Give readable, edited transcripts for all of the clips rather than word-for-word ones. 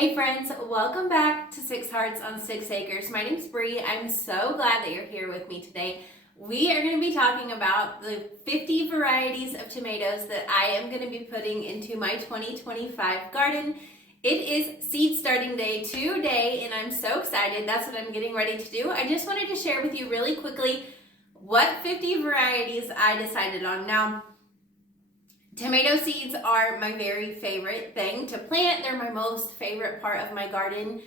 Hey friends, welcome back to Six Hearts on 6 Acres. My name's Bree. I'm so glad that you're here with me today. We are going to be talking about the 50 varieties of tomatoes that I am going to be putting into my 2025 garden. It is seed starting day today and I'm so excited. That's what I'm getting ready to do. I just wanted to share with you really quickly what 50 varieties I decided on. Now, tomato seeds are my very favorite thing to plant. They're my most favorite part of my garden.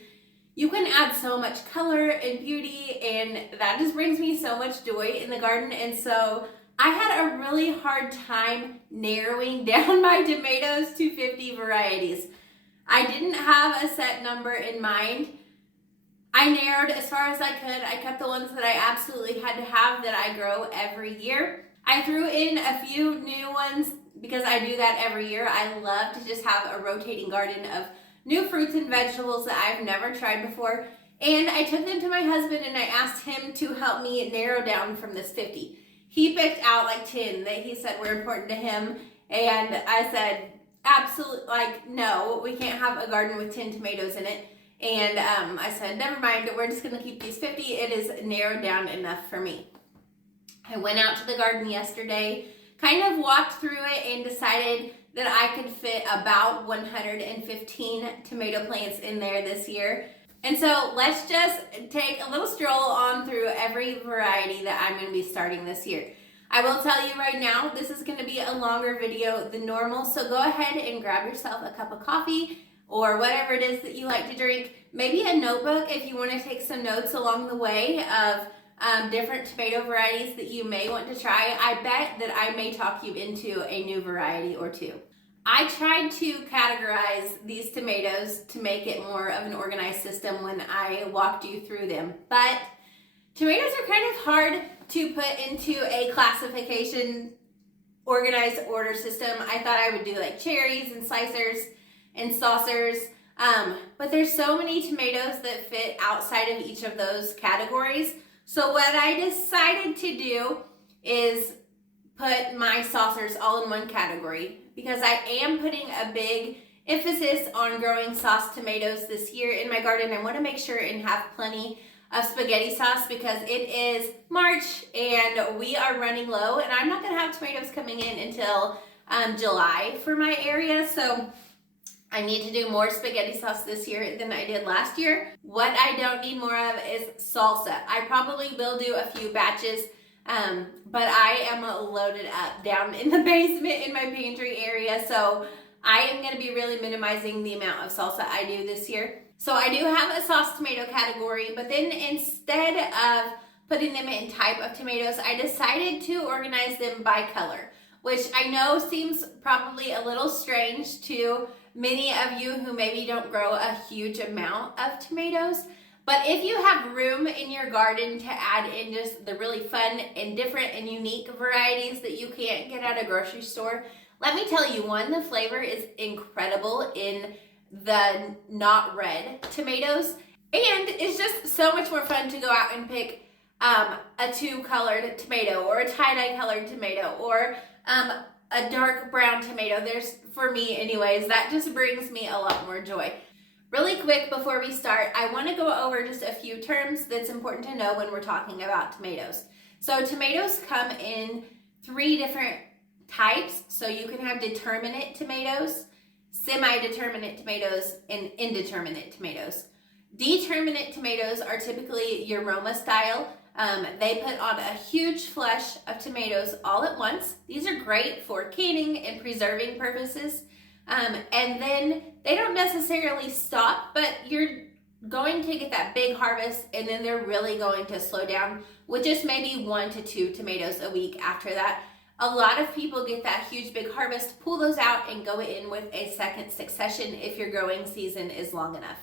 You can add so much color and beauty, and that just brings me so much joy in the garden. And so I had a really hard time narrowing down my tomatoes to 50 varieties. I didn't have a set number in mind. I narrowed as far as I could. I kept the ones that I absolutely had to have that I grow every year. I threw in a few new ones because I do that every year. I love to just have a rotating garden of new fruits and vegetables that I've never tried before. And I took them to my husband and I asked him to help me narrow down from this 50. He picked out like 10 that he said were important to him. And I said, absolutely, no, we can't have a garden with 10 tomatoes in it. And I said, never mind, we're just gonna keep these 50. It is narrowed down enough for me. I went out to the garden yesterday, kind of walked through it and decided that I could fit about 115 tomato plants in there this year. And so let's just take a little stroll on through every variety that I'm going to be starting this year. I will tell you right now, this is going to be a longer video than normal, so go ahead and grab yourself a cup of coffee or whatever it is that you like to drink. Maybe a notebook if you want to take some notes along the way of different tomato varieties that you may want to try. I bet that I may talk you into a new variety or two. I tried to categorize these tomatoes to make it more of an organized system when I walked you through them. But tomatoes are kind of hard to put into a classification, organized order system. I thought I would do like cherries and slicers and saucers. But there's so many tomatoes that fit outside of each of those categories. So what I decided to do is put my saucers all in one category because I am putting a big emphasis on growing sauce tomatoes this year in my garden. I want to make sure and have plenty of spaghetti sauce because it is March and we are running low and I'm not going to have tomatoes coming in until July for my area. So I need to do more spaghetti sauce this year than I did last year. What I don't need more of is salsa. I probably will do a few batches, but I am loaded up down in the basement in my pantry area. So I am gonna be really minimizing the amount of salsa I do this year. So I do have a sauce tomato category, but then instead of putting them in type of tomatoes, I decided to organize them by color, which I know seems probably a little strange to many of you who maybe don't grow a huge amount of tomatoes. But if you have room in your garden to add in just the really fun and different and unique varieties that you can't get at a grocery store, let me tell you, one, the flavor is incredible in the not red tomatoes. And it's just so much more fun to go out and pick a 2-colored tomato or a tie-dye colored tomato or a dark brown tomato. For me anyways, that just brings me a lot more joy. Really quick before we start, I want to go over just a few terms that's important to know when we're talking about tomatoes. So tomatoes come in 3 different types. So you can have determinate tomatoes, semi-determinate tomatoes, and indeterminate tomatoes. Determinate tomatoes are typically your Roma style. They put on a huge flush of tomatoes all at once. These are great for canning and preserving purposes. And then they don't necessarily stop, but you're going to get that big harvest and then they're really going to slow down with just maybe 1 to 2 tomatoes a week after that. A lot of people get that huge big harvest, pull those out and go in with a second succession if your growing season is long enough.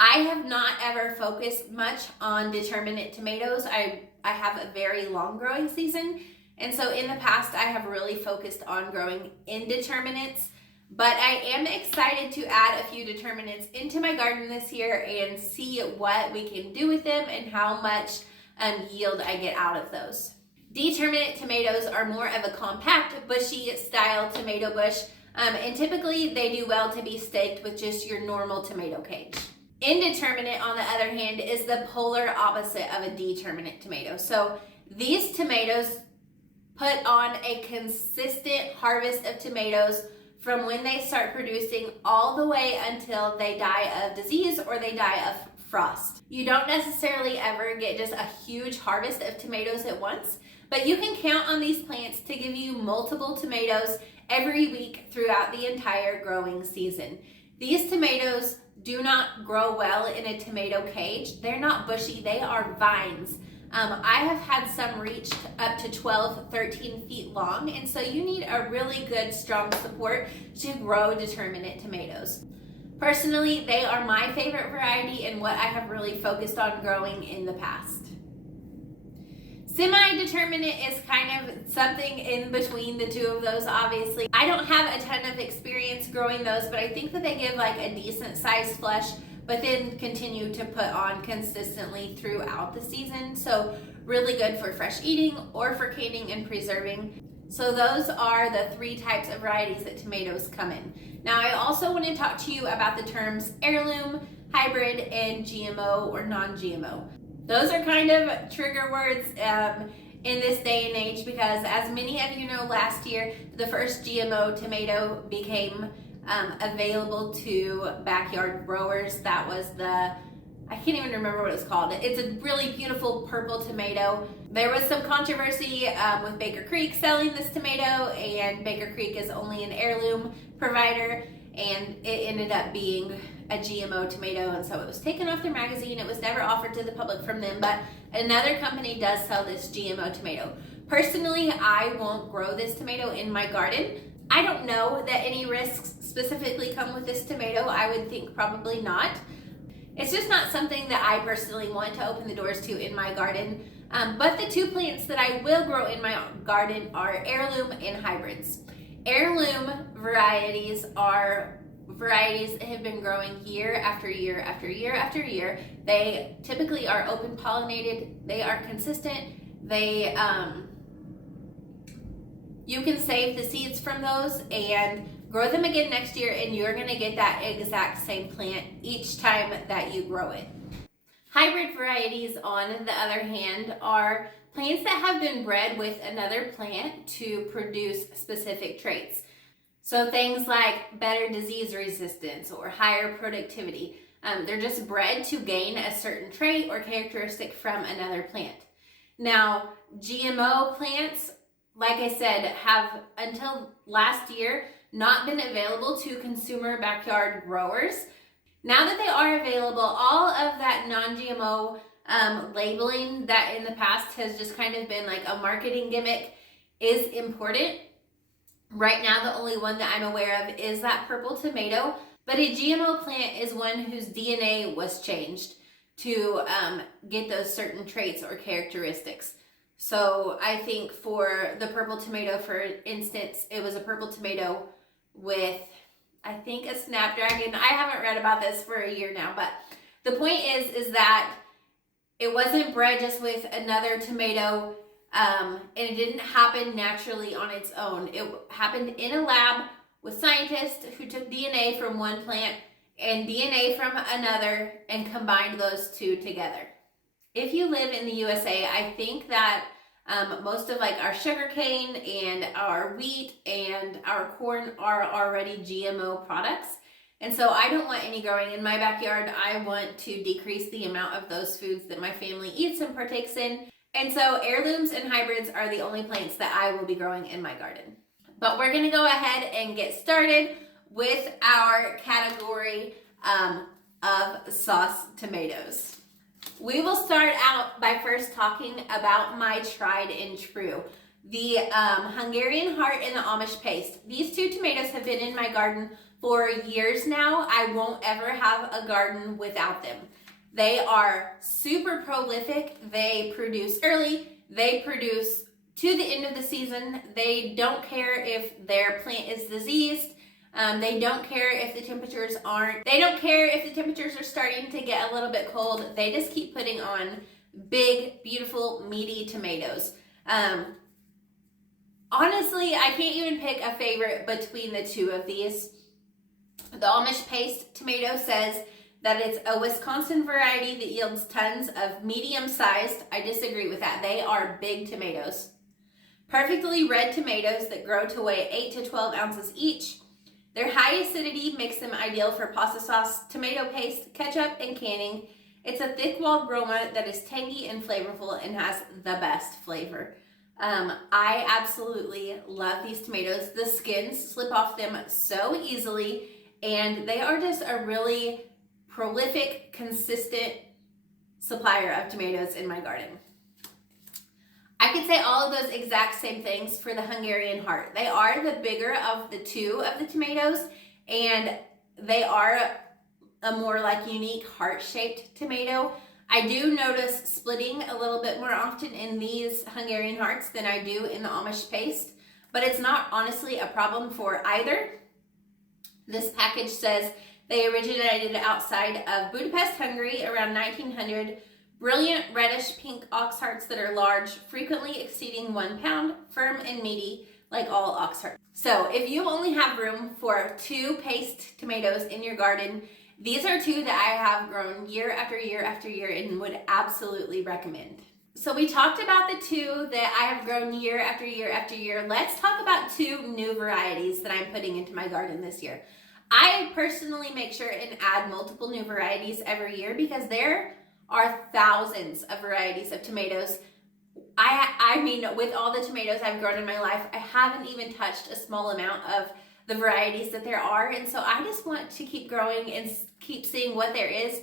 I have not ever focused much on determinate tomatoes. I have a very long growing season. And so in the past, I have really focused on growing indeterminates. But I am excited to add a few determinants into my garden this year and see what we can do with them and how much yield I get out of those. Determinate tomatoes are more of a compact, bushy style tomato bush. And typically they do well to be staked with just your normal tomato cage. Indeterminate, on the other hand, is the polar opposite of a determinate tomato. So these tomatoes put on a consistent harvest of tomatoes from when they start producing all the way until they die of disease or they die of frost. You don't necessarily ever get just a huge harvest of tomatoes at once, but you can count on these plants to give you multiple tomatoes every week throughout the entire growing season. These tomatoes do not grow well in a tomato cage. They're not bushy, they are vines. I have had some reached up to 12, 13 feet long, and so you need a really good, strong support to grow determinate tomatoes. Personally, they are my favorite variety and what I have really focused on growing in the past. Semi-determinate is kind of something in between the two of those, obviously. I don't have a ton of experience growing those, but I think that they give like a decent sized flesh, but then continue to put on consistently throughout the season. So really good for fresh eating or for canning and preserving. So those are the 3 types of varieties that tomatoes come in. Now I also want to talk to you about the terms heirloom, hybrid, and GMO or non-GMO. Those are kind of trigger words in this day and age because, as many of you know, last year the first GMO tomato became available to backyard growers. That was I can't even remember what it's called. It's a really beautiful purple tomato. There was some controversy with Baker Creek selling this tomato, and Baker Creek is only an heirloom provider, and it ended up being a GMO tomato, and so it was taken off their magazine. It was never offered to the public from them, but another company does sell this GMO tomato. Personally, I won't grow this tomato in my garden. I don't know that any risks specifically come with this tomato. I would think probably not. It's just not something that I personally want to open the doors to in my garden. But the 2 plants that I will grow in my garden are heirloom and hybrids. Heirloom varieties are varieties that have been growing year after year after year after year. They typically are open pollinated. They are consistent. They you can save the seeds from those and grow them again next year, and you're going to get that exact same plant each time that you grow it. Hybrid varieties, on the other hand, are plants that have been bred with another plant to produce specific traits. So things like better disease resistance or higher productivity. They're just bred to gain a certain trait or characteristic from another plant. Now, GMO plants, like I said, have until last year not been available to consumer backyard growers. Now that they are available, all of that non-GMO labeling that in the past has just kind of been like a marketing gimmick is important. Right now, the only one that I'm aware of is that purple tomato, but a GMO plant is one whose DNA was changed to get those certain traits or characteristics. So I think for the purple tomato, for instance, it was a purple tomato with, I think, a snapdragon. I haven't read about this for a year now, but the point is that it wasn't bred just with another tomato, and it didn't happen naturally on its own. It happened in a lab with scientists who took DNA from one plant and DNA from another and combined those 2 together. If you live in the USA, I think that most of like our sugarcane and our wheat and our corn are already GMO products. And so I don't want any growing in my backyard. I want to decrease the amount of those foods that my family eats and partakes in. And so heirlooms and hybrids are the only plants that I will be growing in my garden. But we're gonna go ahead and get started with our category of sauce tomatoes. We will start out by first talking about my tried and true, the Hungarian heart and the Amish paste. These 2 tomatoes have been in my garden for years now. I won't ever have a garden without them. They are super prolific. They produce early. They produce to the end of the season. They don't care if their plant is diseased. They don't care if the temperatures are starting to get a little bit cold. They just keep putting on big, beautiful, meaty tomatoes. Honestly, I can't even pick a favorite between the two of these. The Amish paste tomato says that it's a Wisconsin variety that yields tons of medium-sized. I disagree with that. They are big tomatoes. Perfectly red tomatoes that grow to weigh 8 to 12 ounces each. Their high acidity makes them ideal for pasta sauce, tomato paste, ketchup, and canning. It's a thick-walled Roma that is tangy and flavorful and has the best flavor. I absolutely love these tomatoes. The skins slip off them so easily, and they are just a really prolific, consistent supplier of tomatoes in my garden. I could say all of those exact same things for the Hungarian heart. They are the bigger of the two of the tomatoes, and they are a more like unique heart-shaped tomato. I do notice splitting a little bit more often in these Hungarian hearts than I do in the Amish paste, but it's not honestly a problem for either. This package says they originated outside of Budapest, Hungary around 1900. Brilliant reddish pink ox hearts that are large, frequently exceeding 1 pound, firm and meaty like all ox hearts. So if you only have room for 2 paste tomatoes in your garden, these are 2 that I have grown year after year after year and would absolutely recommend. So we talked about the 2 that I have grown year after year after year. Let's talk about 2 new varieties that I'm putting into my garden this year. I personally make sure and add multiple new varieties every year because there are thousands of varieties of tomatoes. I mean, with all the tomatoes I've grown in my life, I haven't even touched a small amount of the varieties that there are. And so I just want to keep growing and keep seeing what there is.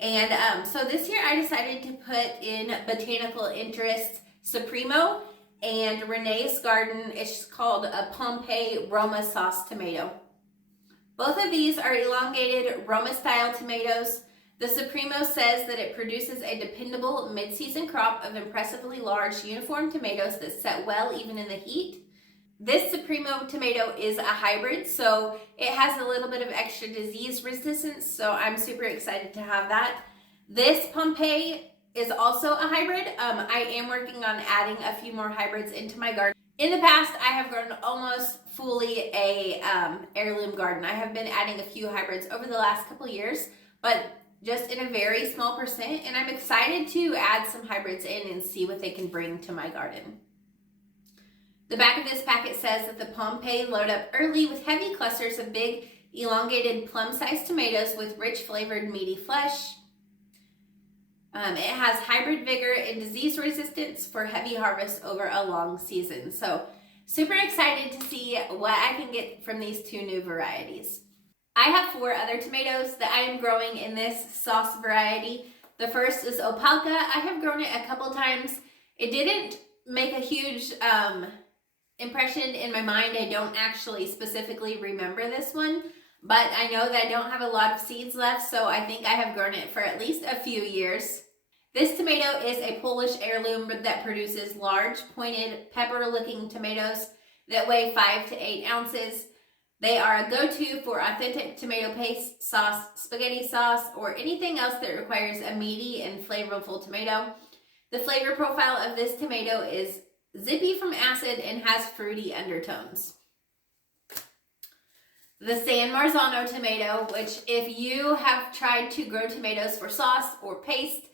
And so this year I decided to put in Botanical Interest Supremo and Renee's Garden. It's called a Pompeii Roma sauce tomato. Both of these are elongated Roma style tomatoes. The Supremo says that it produces a dependable mid-season crop of impressively large uniform tomatoes that set well even in the heat. This Supremo tomato is a hybrid, so it has a little bit of extra disease resistance, so I'm super excited to have that. This Pompeii is also a hybrid. I am working on adding a few more hybrids into my garden. In the past, I have grown almost fully a heirloom garden. I have been adding a few hybrids over the last couple years, but just in a very small percent, and I'm excited to add some hybrids in and see what they can bring to my garden. The back of this packet says that the Pompeii load up early with heavy clusters of big, elongated, plum-sized tomatoes with rich flavored, meaty flesh. It has hybrid vigor and disease resistance for heavy harvest over a long season. So super excited to see what I can get from these 2 new varieties. I have 4 other tomatoes that I am growing in this sauce variety. The first is Opalka. I have grown it a couple times. It didn't make a huge impression in my mind. I don't actually specifically remember this one, but I know that I don't have a lot of seeds left, so I think I have grown it for at least a few years. This tomato is a Polish heirloom that produces large, pointed, pepper-looking tomatoes that weigh 5 to 8 ounces. They are a go-to for authentic tomato paste, sauce, spaghetti sauce, or anything else that requires a meaty and flavorful tomato. The flavor profile of this tomato is zippy from acid and has fruity undertones. The San Marzano tomato, which if you have tried to grow tomatoes for sauce or paste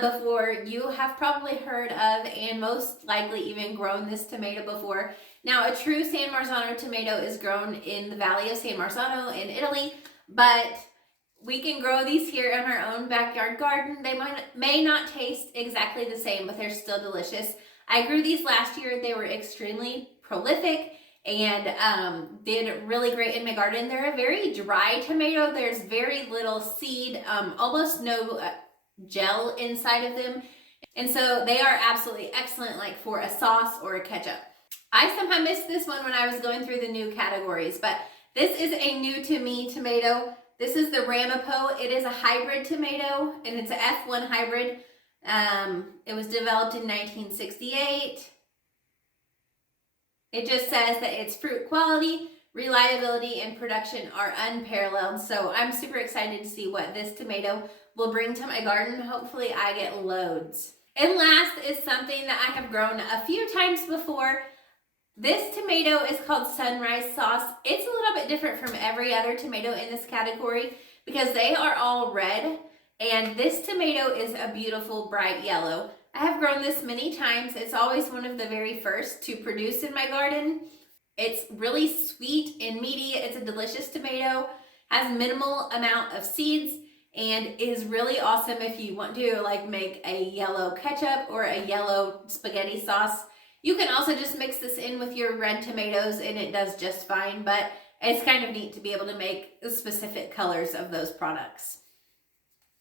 before, you have probably heard of and most likely even grown this tomato before. Now, a true San Marzano tomato is grown in the Valley of San Marzano in Italy, but we can grow these here in our own backyard garden. They may not taste exactly the same, but they're still delicious. I grew these last year. They were extremely prolific and did really great in my garden. They're a very dry tomato. There's very little seed, almost no gel inside of them. And so they are absolutely excellent like for a sauce or a ketchup. I somehow missed this one when I was going through the new categories, but this is a new to me tomato. This is the Ramapo. It is a hybrid tomato and it's an F1 hybrid. It was developed in 1968. It just says that its fruit quality, reliability, and production are unparalleled. So I'm super excited to see what this tomato will bring to my garden. Hopefully I get loads. And last is something that I have grown a few times before. This tomato is called Sunrise Sauce. It's a little bit different from every other tomato in this category because they are all red, and this tomato is a beautiful bright yellow. I have grown this many times. It's always one of the very first to produce in my garden. It's really sweet and meaty. It's a delicious tomato, has minimal amount of seeds, and is really awesome if you want to like make a yellow ketchup or a yellow spaghetti sauce. You can also just mix this in with your red tomatoes and it does just fine, but it's kind of neat to be able to make specific colors of those products.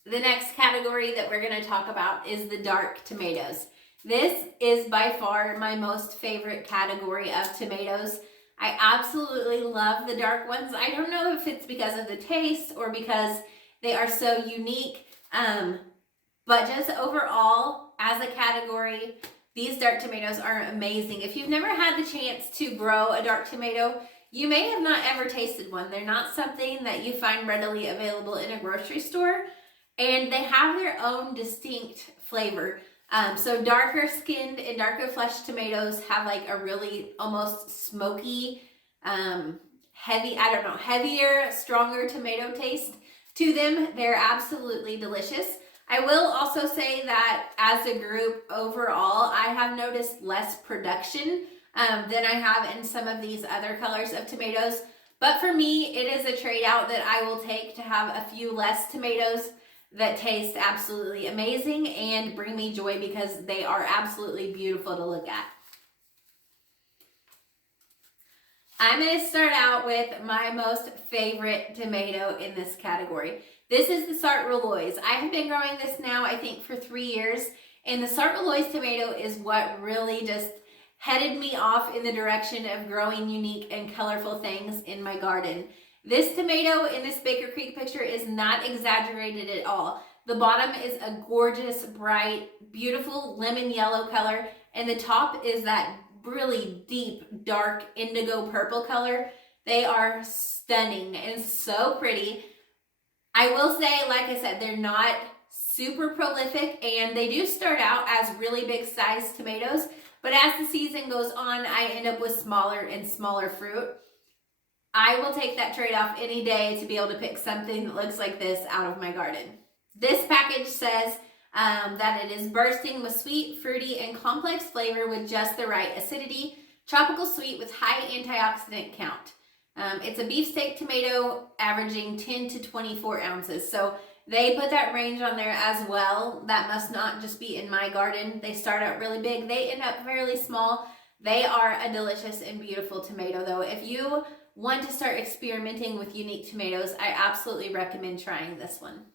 The next category that we're going to talk about is the dark tomatoes. This is by far my most favorite category of tomatoes. I absolutely love the dark ones. I don't know if it's because of the taste or because they are so unique, but just overall, as a category, these dark tomatoes are amazing. If you've never had the chance to grow a dark tomato, you may have not ever tasted one. They're not something that you find readily available in a grocery store, and they have their own distinct flavor. So darker skinned and darker fleshed tomatoes have like a really almost smoky, heavier, stronger tomato taste to them. They're absolutely delicious. I will also say that as a group overall, I have noticed less production than I have in some of these other colors of tomatoes. But for me, it is a trade out that I will take to have a few less tomatoes that taste absolutely amazing and bring me joy because they are absolutely beautiful to look at. I'm going to start out with my most favorite tomato in this category. This is the Sartre Rouloise. I have been growing this now, I think, for 3 years, and the Sartre Rouloise tomato is what really just headed me off in the direction of growing unique and colorful things in my garden. This tomato in this Baker Creek picture is not exaggerated at all. The bottom is a gorgeous, bright, beautiful lemon yellow color, and the top is that really deep, dark indigo purple color. They are stunning and so pretty. I will say, like I said, they're not super prolific, and they do start out as really big sized tomatoes, but as the season goes on, I end up with smaller and smaller fruit. I will take that trade-off any day to be able to pick something that looks like this out of my garden. This package says that it is bursting with sweet, fruity, and complex flavor with just the right acidity, tropical sweet with high antioxidant count. It's a beefsteak tomato averaging 10 to 24 ounces. So they put that range on there as well. That must not just be in my garden. They start out really big. They end up fairly small. They are a delicious and beautiful tomato though. If you want to start experimenting with unique tomatoes, I absolutely recommend trying this one.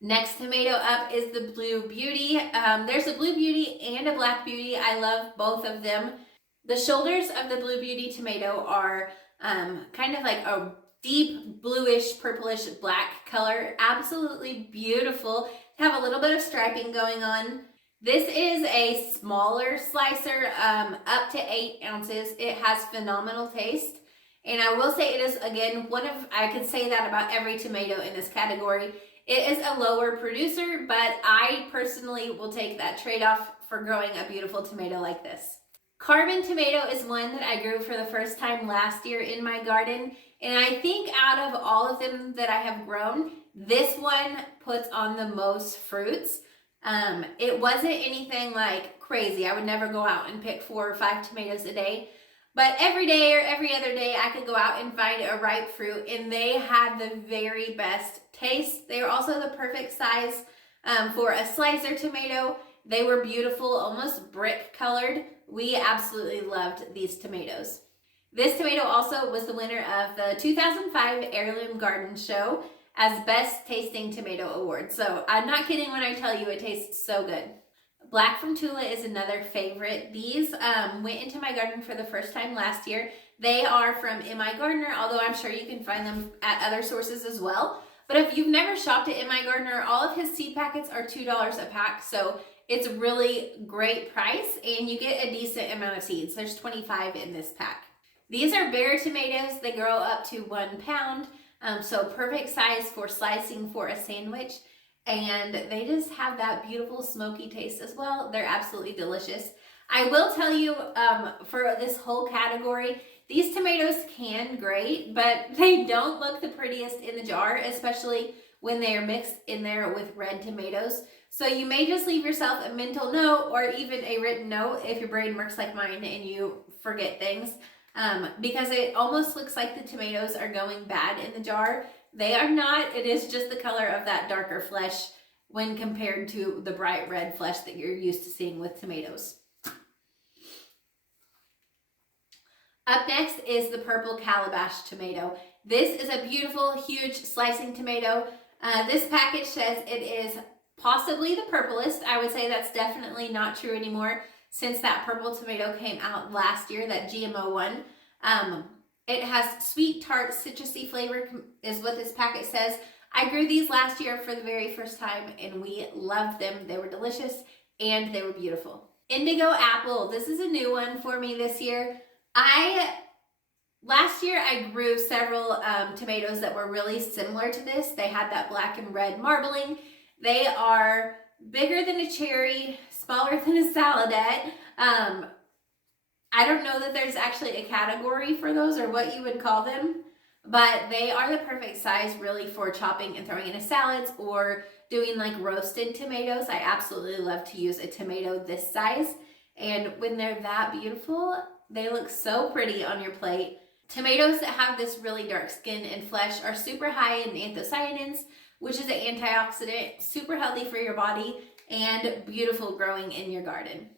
Next tomato up is the Blue Beauty. There's a Blue Beauty and a Black Beauty. I love both of them. The shoulders of the Blue Beauty tomato are kind of like a deep bluish, purplish black color. Absolutely beautiful. Have a little bit of striping going on. This is a smaller slicer, up to 8 ounces. It has phenomenal taste. And I will say it is, again, I could say that about every tomato in this category. It is a lower producer, but I personally will take that trade-off for growing a beautiful tomato like this. Carbon tomato is one that I grew for the first time last year in my garden. And I think out of all of them that I have grown, this one puts on the most fruits. It wasn't anything like crazy. I would never go out and pick 4 or 5 tomatoes a day. But every day or every other day, I could go out and find a ripe fruit, and they had the very best taste. They were also the perfect size for a slicer tomato. They were beautiful, almost brick colored. We absolutely loved these tomatoes. This tomato also was the winner of the 2005 Heirloom Garden Show as Best Tasting Tomato Award. So I'm not kidding when I tell you it tastes so good. Black from Tula is another favorite. These went into my garden for the first time last year. They are from M.I. Gardener, although I'm sure you can find them at other sources as well. But if you've never shopped at M.I. Gardener, all of his seed packets are $2 a pack. So it's a really great price, and you get a decent amount of seeds. There's 25 in this pack. These are bear tomatoes. They grow up to 1 pound. So perfect size for slicing for a sandwich. And they just have that beautiful smoky taste as well. They're absolutely delicious. I will tell you, for this whole category, these tomatoes can grate, but they don't look the prettiest in the jar, especially when they are mixed in there with red tomatoes. So you may just leave yourself a mental note or even a written note if your brain works like mine and you forget things, because it almost looks like the tomatoes are going bad in the jar. They are not. It is just the color of that darker flesh when compared to the bright red flesh that you're used to seeing with tomatoes. Up next is the purple calabash tomato. This is a beautiful, huge slicing tomato. This package says it is possibly the purplest. I would say that's definitely not true anymore since that purple tomato came out last year, that GMO one. It has sweet, tart, citrusy flavor is what this packet says. I grew these last year for the very first time and we loved them. They were delicious and they were beautiful. Indigo apple. This is a new one for me this year. Last year I grew several tomatoes that were really similar to this. They had that black and red marbling. They are bigger than a cherry, smaller than a saladette. I don't know that there's actually a category for those or what you would call them, but they are the perfect size really for chopping and throwing into salads or doing like roasted tomatoes. I absolutely love to use a tomato this size, and when they're that beautiful, they look so pretty on your plate. Tomatoes that have this really dark skin and flesh are super high in anthocyanins, which is an antioxidant, super healthy for your body, and beautiful growing in your garden.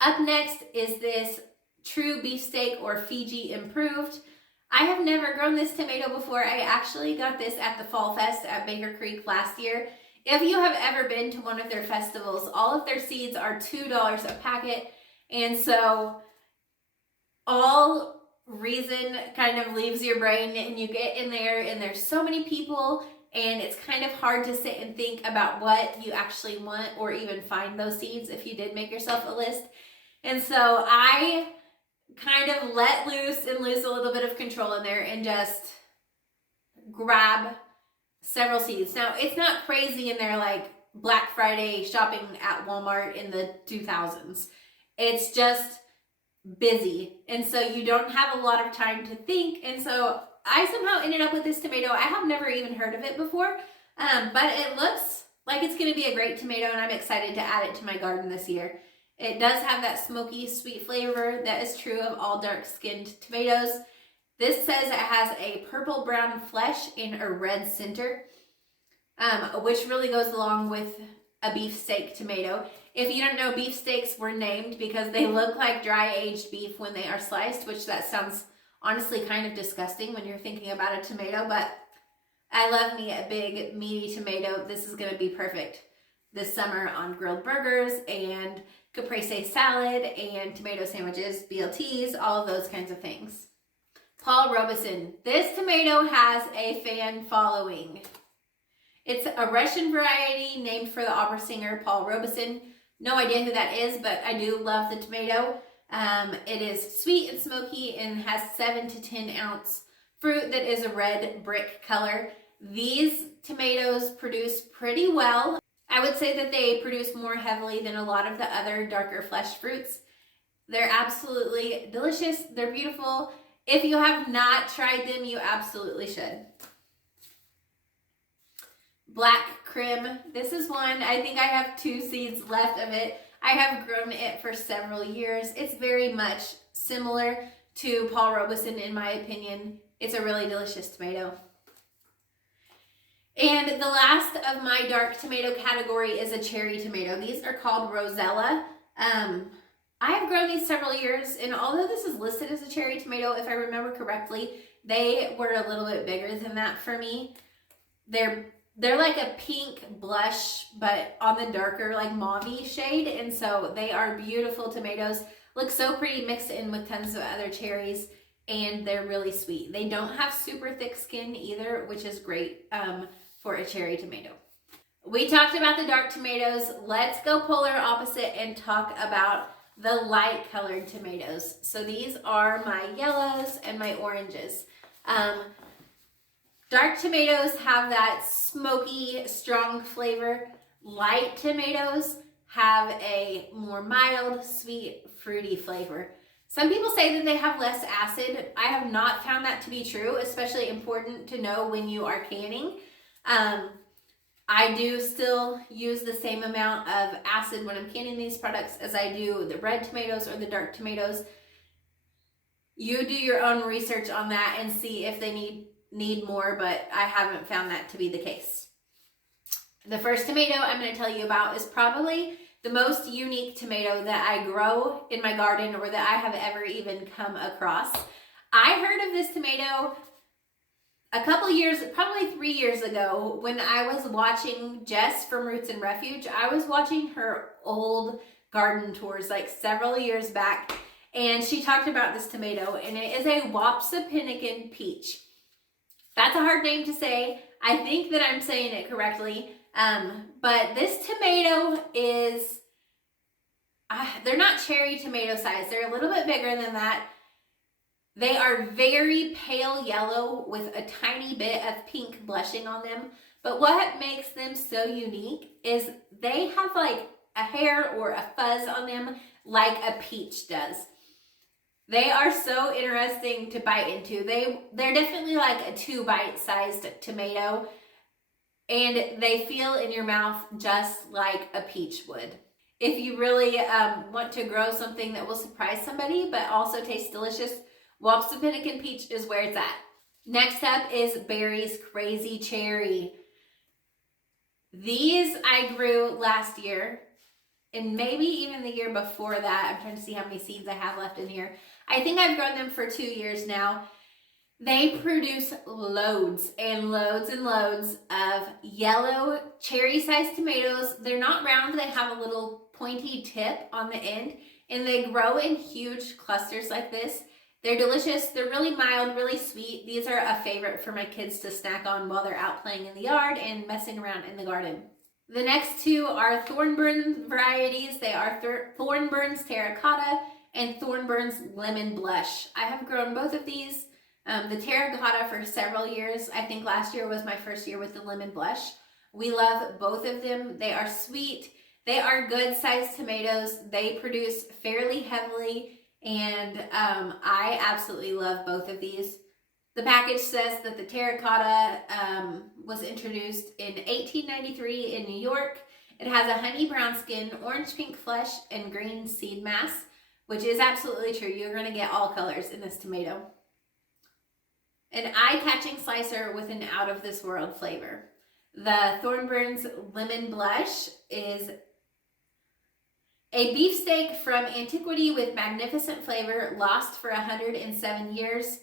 Up next is this true beefsteak or Fiji improved. I have never grown this tomato before. I actually got this at the Fall Fest at Baker Creek last year. If you have ever been to one of their festivals, all of their seeds are $2 a packet, and so all reason kind of leaves your brain and you get in there and there's so many people and it's kind of hard to sit and think about what you actually want or even find those seeds if you did make yourself a list. And so I kind of let loose and lose a little bit of control in there and just grab several seeds. Now, it's not crazy in there like Black Friday shopping at Walmart in the 2000s. It's just busy, and so you don't have a lot of time to think, and so I somehow ended up with this tomato. I have never even heard of it before, but it looks like it's going to be a great tomato, and I'm excited to add it to my garden this year. It does have that smoky, sweet flavor that is true of all dark-skinned tomatoes. This says it has a purple-brown flesh and a red center, which really goes along with a beefsteak tomato. If you don't know, beefsteaks were named because they look like dry-aged beef when they are sliced, which that sounds honestly kind of disgusting when you're thinking about a tomato, but I love me a big, meaty tomato. This is going to be perfect this summer on grilled burgers and caprese salad and tomato sandwiches, BLTs, all of those kinds of things. Paul Robeson. This tomato has a fan following. It's a Russian variety named for the opera singer Paul Robeson. No idea who that is, but I do love the tomato. It is sweet and smoky and has 7 to 10 ounce fruit that is a red brick color. These tomatoes produce pretty well. I would say that they produce more heavily than a lot of the other darker flesh fruits. They're absolutely delicious. They're beautiful. If you have not tried them, you absolutely should. Black Krim. This is one. I think I have 2 seeds left of it. I have grown it for several years. It's very much similar to Paul Robeson in my opinion. It's a really delicious tomato. And the last of my dark tomato category is a cherry tomato. These are called Rosella. I have grown these several years, and although this is listed as a cherry tomato, if I remember correctly, they were a little bit bigger than that for me. They're like a pink blush, but on the darker, like mauve-y shade. And so they are beautiful tomatoes. Look so pretty mixed in with tons of other cherries. And they're really sweet. They don't have super thick skin either, which is great for a cherry tomato. We talked about the dark tomatoes. Let's go polar opposite and talk about the light colored tomatoes. So these are my yellows and my oranges. Dark tomatoes have that smoky, strong flavor. Light tomatoes have a more mild, sweet, fruity flavor. Some people say that they have less acid. I have not found that to be true, especially important to know when you are canning. I do still use the same amount of acid when I'm canning these products as I do the red tomatoes or the dark tomatoes. You do your own research on that and see if they need more, but I haven't found that to be the case. The first tomato I'm going to tell you about is probably the most unique tomato that I grow in my garden or that I have ever even come across. I heard of this tomato a couple years, probably 3 years ago, when I was watching Jess from Roots and Refuge. I was watching her old garden tours like several years back, and she talked about this tomato, and it is a Wapsipinicon peach. That's a hard name to say. I think that I'm saying it correctly, but this tomato is, they're not cherry tomato size. They're a little bit bigger than that. They are very pale yellow with a tiny bit of pink blushing on them. But what makes them so unique is they have like a hair or a fuzz on them like a peach does. They are so interesting to bite into. They're definitely like a 2-bite sized tomato, and they feel in your mouth just like a peach would. If you really want to grow something that will surprise somebody but also taste delicious, Wapsipinicon peach is where it's at. Next up is Barry's Crazy Cherry. These I grew last year, and maybe even the year before that. I'm trying to see how many seeds I have left in here. I think I've grown them for 2 years now. They produce loads and loads and loads of yellow cherry-sized tomatoes. They're not round, they have a little pointy tip on the end, and they grow in huge clusters like this. They're delicious. They're really mild, really sweet. These are a favorite for my kids to snack on while they're out playing in the yard and messing around in the garden. The next two are Thornburn varieties. They are Thornburn's Terracotta and Thornburn's Lemon Blush. I have grown both of these, the Terracotta, for several years. I think last year was my first year with the Lemon Blush. We love both of them. They are sweet. They are good sized tomatoes. They produce fairly heavily, and I absolutely love both of these. The package says that the Terracotta was introduced in 1893 in New York. It has a honey brown skin, orange pink flesh, and green seed mass, which is absolutely true. You're going to get all colors in this tomato. An eye-catching slicer with an out-of-this-world flavor. The Thornburn's Lemon Blush is a beefsteak from antiquity with magnificent flavor, lost for 107 years.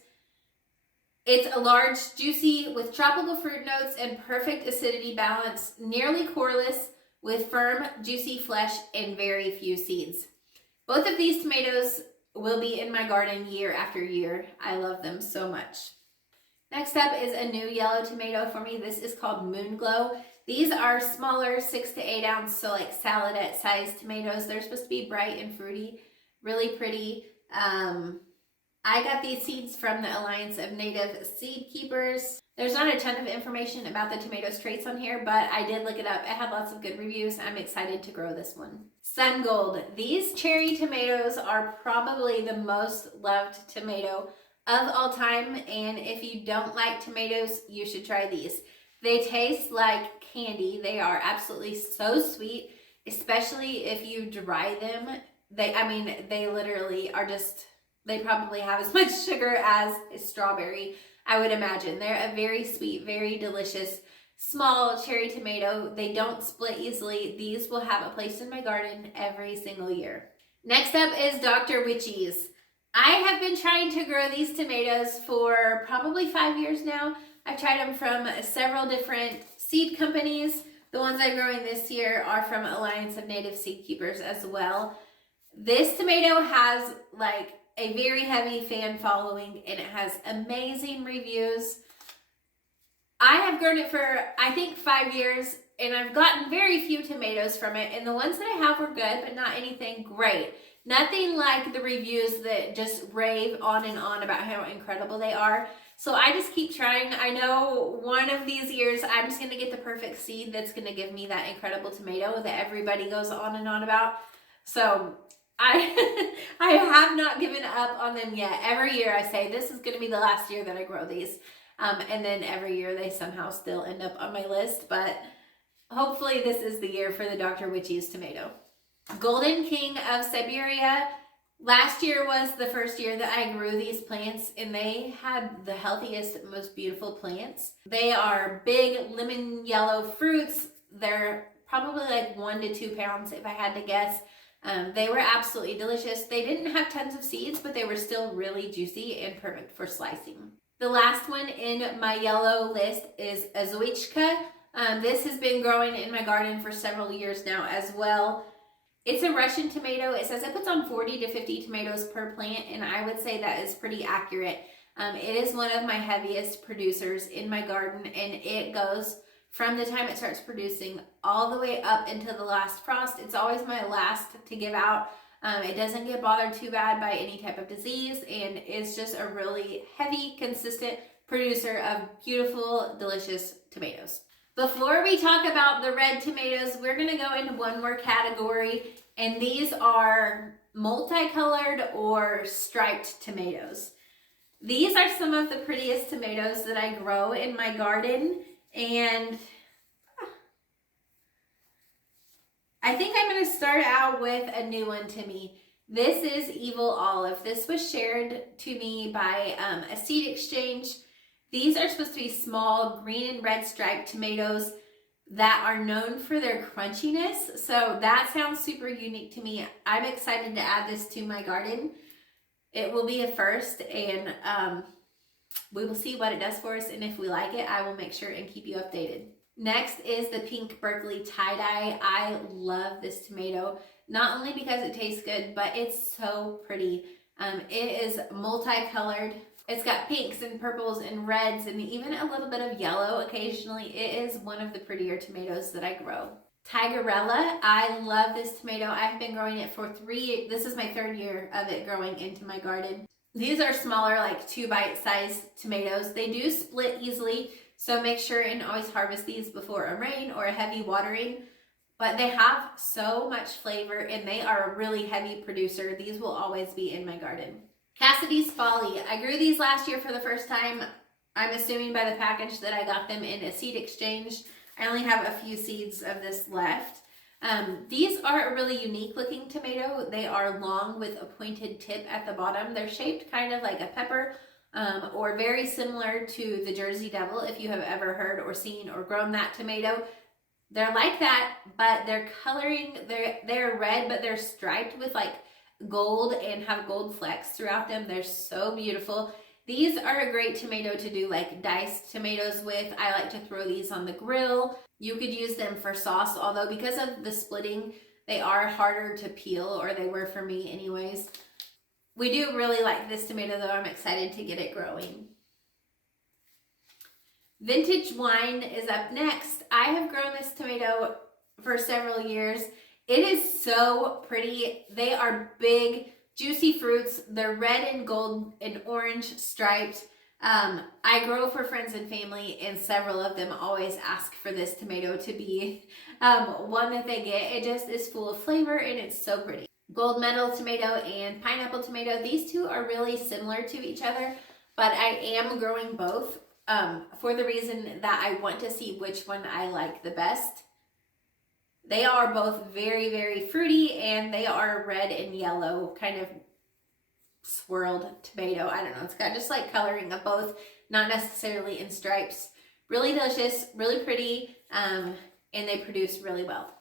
It's a large, juicy, with tropical fruit notes and perfect acidity balance, nearly coreless, with firm, juicy flesh and very few seeds. Both of these tomatoes will be in my garden year after year. I love them so much. Next up is a new yellow tomato for me. This is called Moonglow. These are smaller, 6 to 8 ounce, so like saladette sized tomatoes. They're supposed to be bright and fruity, really pretty. I got these seeds from the Alliance of Native Seed Keepers. There's not a ton of information about the tomato's traits on here, but I did look it up. It had lots of good reviews. I'm excited to grow this one. Sun Gold. These cherry tomatoes are probably the most loved tomato of all time, and if you don't like tomatoes, you should try these. They taste like candy. They are absolutely so sweet, especially if you dry them. They literally are just, they probably have as much sugar as a strawberry, I would imagine. They're a very sweet, very delicious, small cherry tomato. They don't split easily. These will have a place in my garden every single year. Next up is Dr. Witchy's. I have been trying to grow these tomatoes for probably 5 years now. I've tried them from several different seed companies. The ones I'm growing this year are from Alliance of Native Seed Keepers as well. This tomato has like a very heavy fan following, and it has amazing reviews. I have grown it for, I think, 5 years, and I've gotten very few tomatoes from it, and the ones that I have were good, but not anything great. Nothing like the reviews that just rave on and on about how incredible they are. So I just keep trying. I know one of these years I'm just going to get the perfect seed that's going to give me that incredible tomato that everybody goes on and on about. So I I have not given up on them yet. Every year I say this is going to be the last year that I grow these. And then every year they somehow still end up on my list, but hopefully this is the year for the Dr. Witchy's tomato. Golden King of Siberia. Last year was the first year that I grew these plants, and they had the healthiest, most beautiful plants. They are big lemon yellow fruits. They're probably like 1 to 2 pounds if I had to guess. They were absolutely delicious. They didn't have tons of seeds, but they were still really juicy and perfect for slicing. The last one in my yellow list is Azuichka. This has been growing in my garden for several years now as well. It's a Russian tomato. It says it puts on 40 to 50 tomatoes per plant, and I would say that is pretty accurate. It is one of my heaviest producers in my garden, and it goes from the time it starts producing all the way up until the last frost. It's always my last to give out. It doesn't get bothered too bad by any type of disease, and it's just a really heavy, consistent producer of beautiful, delicious tomatoes. Before we talk about the red tomatoes, we're going to go into one more category, and these are multicolored or striped tomatoes. These are some of the prettiest tomatoes that I grow in my garden, and I think I'm going to start out with a new one to me. This is Evil Olive. This was shared to me by a seed exchange. These are supposed to be small green and red striped tomatoes that are known for their crunchiness. So that sounds super unique to me. I'm excited to add this to my garden. It will be a first, and we will see what it does for us. And if we like it, I will make sure and keep you updated. Next is the pink Berkeley tie-dye. I love this tomato, not only because it tastes good, but it's so pretty. It is multicolored. It's got pinks and purples and reds and even a little bit of yellow occasionally. It is one of the prettier tomatoes that I grow. Tigerella, I love this tomato. I've been growing it for 3 years. This is my 3rd year of it growing into my garden. These are smaller, like 2 bite-sized tomatoes. They do split easily, so make sure and always harvest these before a rain or a heavy watering. But they have so much flavor, and they are a really heavy producer. These will always be in my garden. Cassidy's Folly. I grew these last year for the first time. I'm assuming by the package that I got them in a seed exchange. I only have a few seeds of this left. These are a really unique looking tomato. They are long with a pointed tip at the bottom. They're shaped kind of like a pepper, or very similar to the Jersey Devil, if you have ever heard or seen or grown that tomato. They're like that, but they're coloring, they're red, but they're striped with like gold and have gold flecks throughout them. They're so beautiful. These are a great tomato to do like diced tomatoes with. I like to throw these on the grill. You could use them for sauce, although because of the splitting, they are harder to peel, or they were for me anyways. We do really like this tomato though. I'm excited to get it growing. Vintage Wine is up next. I have grown this tomato for several years. It is so pretty. They are big, juicy fruits. They're red and gold and orange striped. I grow for friends and family, and several of them always ask for this tomato to be one that they get. It just is full of flavor, and it's so pretty. Gold medal tomato and pineapple tomato. These two are really similar to each other, but I am growing both for the reason that I want to see which one I like the best. They are both very, very fruity, and they are red and yellow, kind of swirled tomato. I don't know. It's got just like coloring of both, not necessarily in stripes. Really delicious, really pretty, and they produce really well.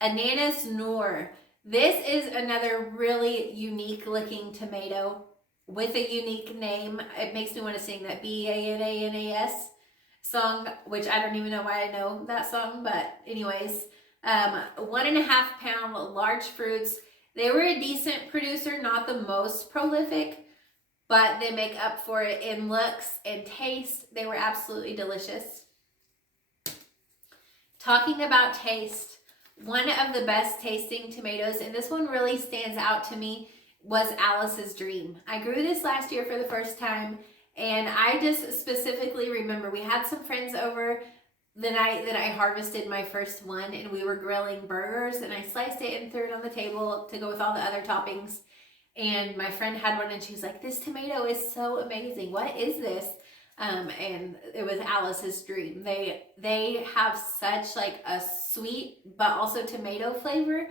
Ananas Noor. This is another really unique looking tomato with a unique name. It makes me want to sing that B-A-N-A-N-A-S song, which I don't even know why I know that song, but anyways. 1.5 pound large fruits. They were a decent producer, not the most prolific, but they make up for it in looks and taste. They were absolutely delicious. Talking about taste, one of the best tasting tomatoes, and this one really stands out to me, was Alice's Dream. I grew this last year for the first time, And I just specifically remember we had some friends over the night that I harvested my first one, and we were grilling burgers, and I sliced it and threw it on the table to go with all the other toppings. And my friend had one, and she was like, "This tomato is so amazing. What is this?" And it was Alice's dream. They have such like a sweet but also tomato flavor,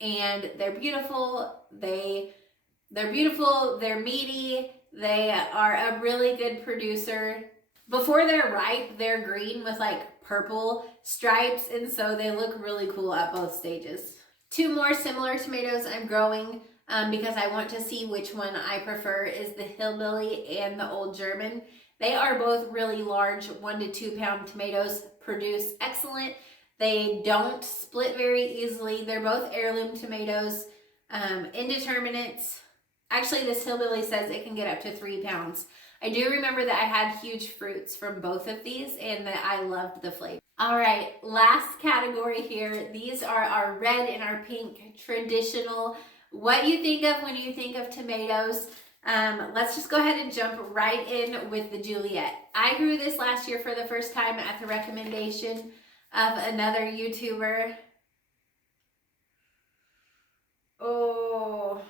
and they're beautiful. They're beautiful. They're meaty. They are a really good producer. Before they're ripe, they're green with like purple stripes, and so they look really cool at both stages. Two more similar tomatoes I'm growing because I want to see which one I prefer is the Hillbilly and the Old German. They are both really large, 1 to 2 pound tomatoes, produce excellent. They don't split very easily. They're both heirloom tomatoes, indeterminates. Actually, this Hillbilly says it can get up to 3 pounds. I do remember that I had huge fruits from both of these and that I loved the flavor. All right, last category here. These are our red and our pink traditional. What you think of when you think of tomatoes. Let's just go ahead and jump right in with the Juliet. I grew this last year for the first time at the recommendation of another YouTuber. Oh,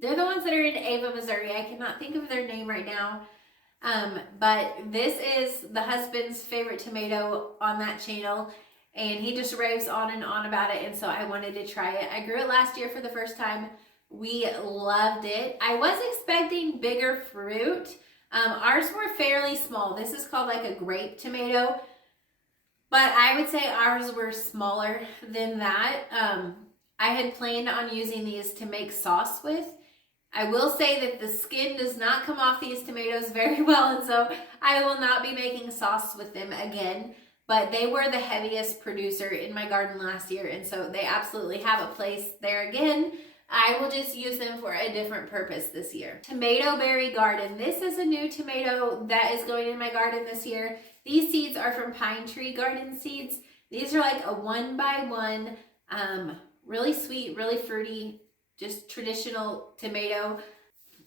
they're the ones that are in Ava, Missouri. I cannot think of their name right now. But this is the husband's favorite tomato on that channel, and he just raves on and on about it, and so I wanted to try it. I grew it last year for the first time. We loved it. I was expecting bigger fruit. Ours were fairly small. This is called like a grape tomato, but I would say ours were smaller than that. I had planned on using these to make sauce with. I will say that the skin does not come off these tomatoes very well, and so I will not be making sauce with them again, but they were the heaviest producer in my garden last year, and so they absolutely have a place there again. I will just use them for a different purpose this year. Tomato berry garden. This is a new tomato that is going in my garden this year. These seeds are from Pine Tree Garden Seeds. These are like a 1x1, really sweet, really fruity, just traditional tomato.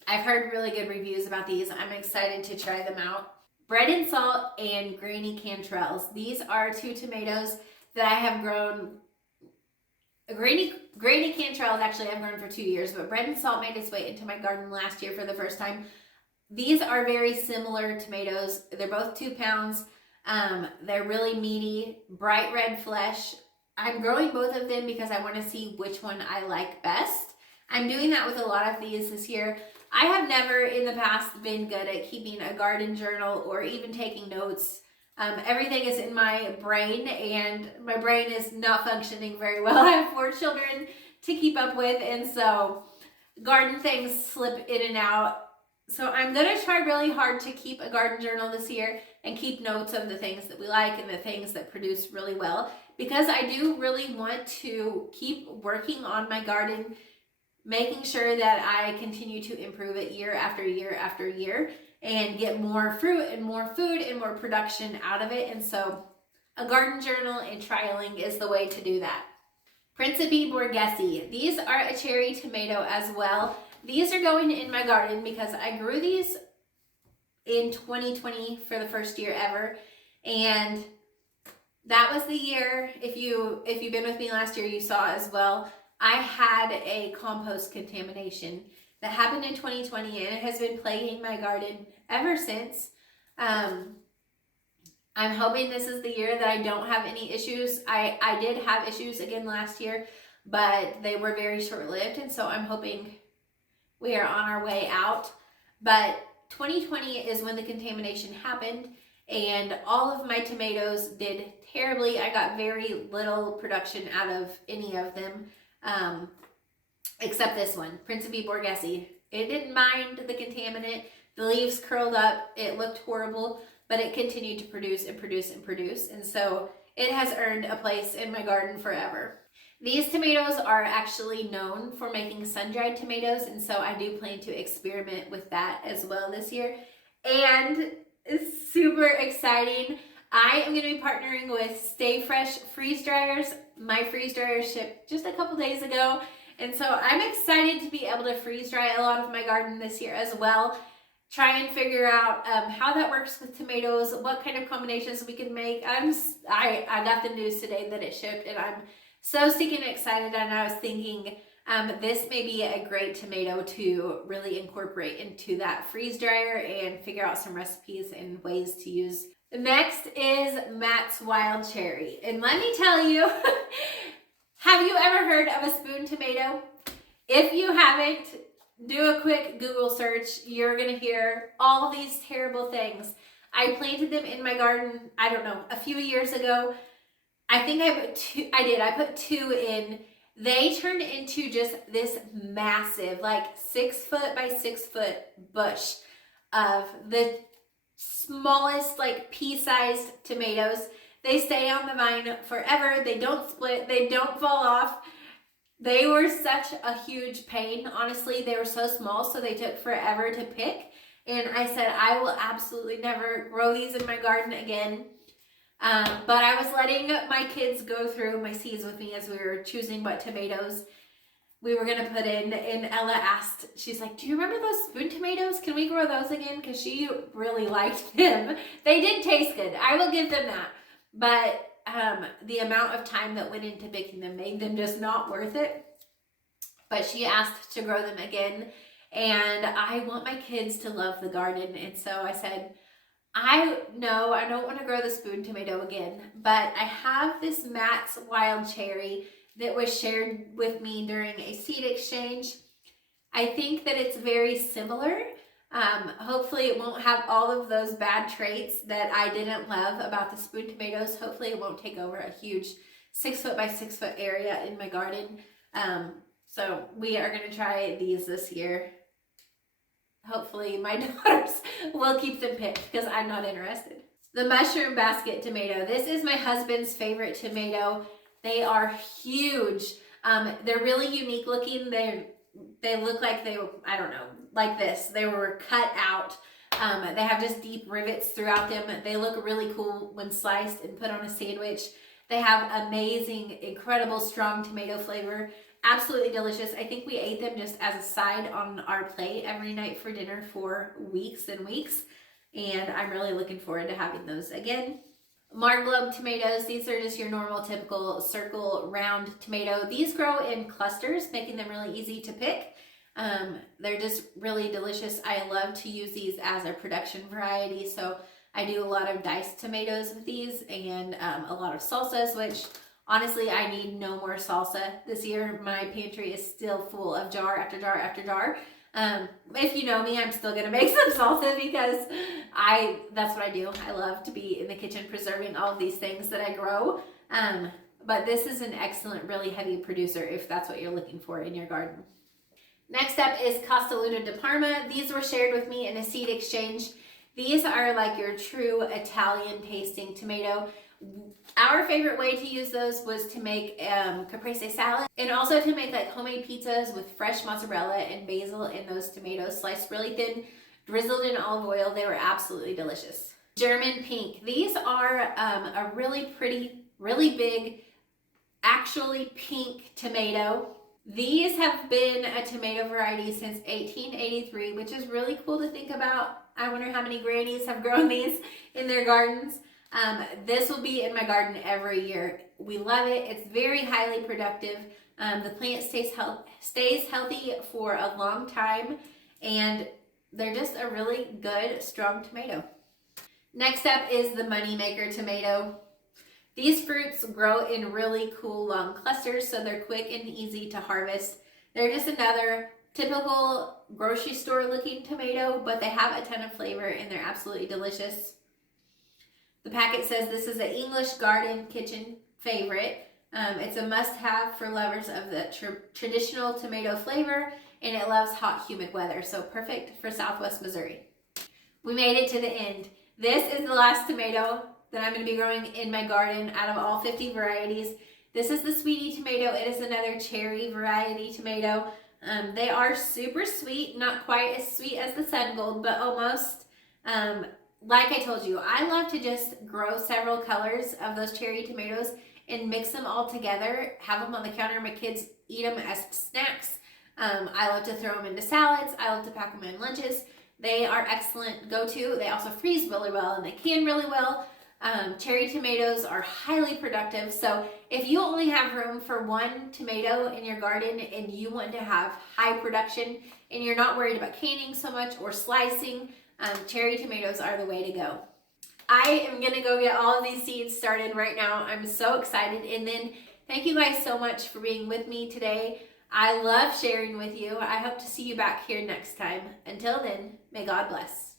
I've heard really good reviews about these. I'm excited to try them out. Bread and Salt and Granny Cantrells. These are two tomatoes that I have grown. Granny Cantrells actually I've grown for 2 years, but Bread and Salt made its way into my garden last year for the first time. These are very similar tomatoes. They're both 2 pounds. They're really meaty, bright red flesh. I'm growing both of them because I want to see which one I like best. I'm doing that with a lot of these this year. I have never in the past been good at keeping a garden journal or even taking notes. Everything is in my brain, and my brain is not functioning very well. I have 4 children to keep up with, and so garden things slip in and out. So I'm going to try really hard to keep a garden journal this year and keep notes of the things that we like and the things that produce really well, because I do really want to keep working on my garden, making sure that I continue to improve it year after year after year and get more fruit and more food and more production out of it. And so a garden journal and trialing is the way to do that. Principe Borghese. These are a cherry tomato as well. These are going in my garden because I grew these in 2020 for the first year ever. And that was the year, if you've been with me last year, you saw as well, I had a compost contamination that happened in 2020, and it has been plaguing my garden ever since. I'm hoping this is the year that I don't have any issues. I did have issues again last year, but they were very short-lived, and so I'm hoping we are on our way out. But 2020 is when the contamination happened, and all of my tomatoes did terribly. I got very little production out of any of them. Except this one, Principe Borghese. It didn't mind the contaminant. The leaves curled up. It looked horrible, but it continued to produce and produce and produce. And so it has earned a place in my garden forever. These tomatoes are actually known for making sun-dried tomatoes, and so I do plan to experiment with that as well this year. And it's super exciting. I am going to be partnering with Stay Fresh freeze dryers. My freeze dryer shipped just a couple days ago, and so I'm excited to be able to freeze dry a lot of my garden this year as well. try and figure out how that works with tomatoes, what kind of combinations we can make. I got the news today that it shipped, and I'm so stinking excited. And I was thinking this may be a great tomato to really incorporate into that freeze dryer and figure out some recipes and ways to use. Next is Matt's Wild Cherry. And let me tell you, have you ever heard of a spoon tomato? If you haven't, do a quick Google search. You're gonna hear all these terrible things. I planted them in my garden, I don't know, a few years ago. I think I put two in. They turned into just this massive, like 6 foot by 6 foot bush of the smallest, like pea-sized tomatoes. They stay on the vine forever. They don't split. They don't fall off. They were such a huge pain. Honestly, they were so small, so they took forever to pick. And I said, I will absolutely never grow these in my garden again. But I was letting my kids go through my seeds with me as we were choosing what tomatoes we were going to put in. And Ella asked, she's like, do you remember those spoon tomatoes? Can we grow those again? Because she really liked them. They did taste good. I will give them that. But the amount of time that went into picking them made them just not worth it. But she asked to grow them again. And I want my kids to love the garden. And so I said, I don't want to grow the spoon tomato again, but I have this Matt's Wild Cherry that was shared with me during a seed exchange. I think that it's very similar. Hopefully it won't have all of those bad traits that I didn't love about the spoon tomatoes. Hopefully it won't take over a huge 6 foot by 6 foot area in my garden. So we are going to try these this year. Hopefully my daughters will keep them picked because I'm not interested. The mushroom basket tomato. This is my husband's favorite tomato. They are huge. They're really unique looking. They look like I don't know, like this. They were cut out. They have just deep rivets throughout them. They look really cool when sliced and put on a sandwich. They have amazing, incredible, strong tomato flavor. Absolutely delicious. I think we ate them just as a side on our plate every night for dinner for weeks and weeks. And I'm really looking forward to having those again. Marglobe tomatoes. These are just your normal, typical circle round tomato. These grow in clusters, making them really easy to pick. They're just really delicious. I love to use these as a production variety. So I do a lot of diced tomatoes with these and a lot of salsas, which honestly, I need no more salsa this year. My pantry is still full of jar after jar after jar. If you know me, I'm still going to make some salsa because that's what I do. I love to be in the kitchen preserving all of these things that I grow. But this is an excellent, really heavy producer if that's what you're looking for in your garden. Next up is Castelluta di Parma. These were shared with me in a seed exchange. These are like your true Italian tasting tomato. Our favorite way to use those was to make caprese salad and also to make like homemade pizzas with fresh mozzarella and basil in those tomatoes sliced really thin, drizzled in olive oil. They were absolutely delicious. German pink. These are a really pretty, really big, actually pink tomato. These have been a tomato variety since 1883, which is really cool to think about. I wonder how many grannies have grown these in their gardens. This will be in my garden every year. We love it. It's very highly productive. The plant stays healthy for a long time, and they're just a really good, strong tomato. Next up is the moneymaker tomato. These fruits grow in really cool long clusters, so they're quick and easy to harvest. They're just another typical grocery store looking tomato, but they have a ton of flavor and they're absolutely delicious. The packet says this is an English garden kitchen favorite. It's a must-have for lovers of the traditional tomato flavor, and it loves hot, humid weather, so perfect for Southwest Missouri. We made it to the end. This is the last tomato that I'm going to be growing in my garden out of all 50 varieties. This is the sweetie tomato. It is another cherry variety tomato. They are super sweet, not quite as sweet as the sun gold, but almost. Like I told you, I love to just grow several colors of those cherry tomatoes and mix them all together, have them on the counter. My kids eat them as snacks. I love to throw them into salads. I love to pack them in lunches. They are excellent go-to. They also freeze really well and they can really well. Cherry tomatoes are highly productive. So if you only have room for one tomato in your garden and you want to have high production and you're not worried about canning so much or slicing, cherry tomatoes are the way to go. I am going to go get all of these seeds started right now. I'm so excited. And then thank you guys so much for being with me today. I love sharing with you. I hope to see you back here next time. Until then, may God bless.